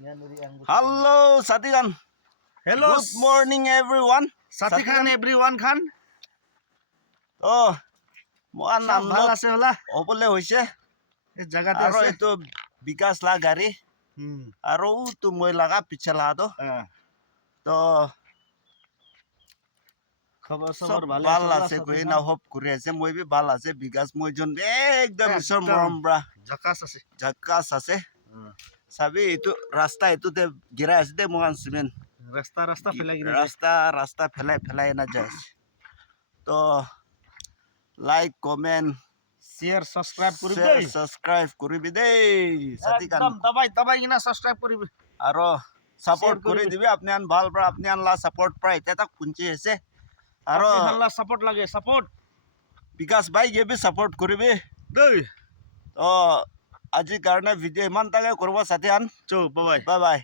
Hello, Sati Khan. Hello. Good morning, everyone. Sati Khan, everyone Khan. Oh, মই সব ভাল নাম আছে হলা হ'বলে হৈছে এই জায়গাতে আৰু আছে এইটো বিকাশ লা গাড়ী আৰু তো মই লাগা পিছে লাটো তো খবৰ সব সবৰ ভাল ভালে আছে কই না হপ কৰি আছে মই বি ভাল আছে বিকাশ মই জন একদম ঈশ্বৰ মৰম ব্ৰা জাকাস আছে জাকাস আছে চাবি এইটো ৰাস্তা এইটোতে গিৰা আছে দে মহান সিমেন্ট ৰাস্তা ফেলাই কিনে রাস্তা ফেলাই না যায় তো লাইক কমেন্ট শেয়ার সাবস্ক্রাইব কৰিবি শেয়ার সাবস্ক্রাইব কৰিবি দেই সাথী কান একদম দবাই কিনা সাবস্ক্রাইব কৰিবি আৰু সাপোর্ট Share কৰি কৰিবি। দিবি আপনি আন ভাল পৰা আপনি আন লা সাপোর্ট পৰা এটা তক পুঞ্চি আছে আৰু হাল্লা সাপোর্ট লাগে সাপোর্ট বিকাশ ভাই গেবি সাপোর্ট কৰিবি দেই তো আজিৰ কাৰণে ভিডিঅ' ইমান তাকে কৰিব সাথী আন চৌ বাই বাই বাই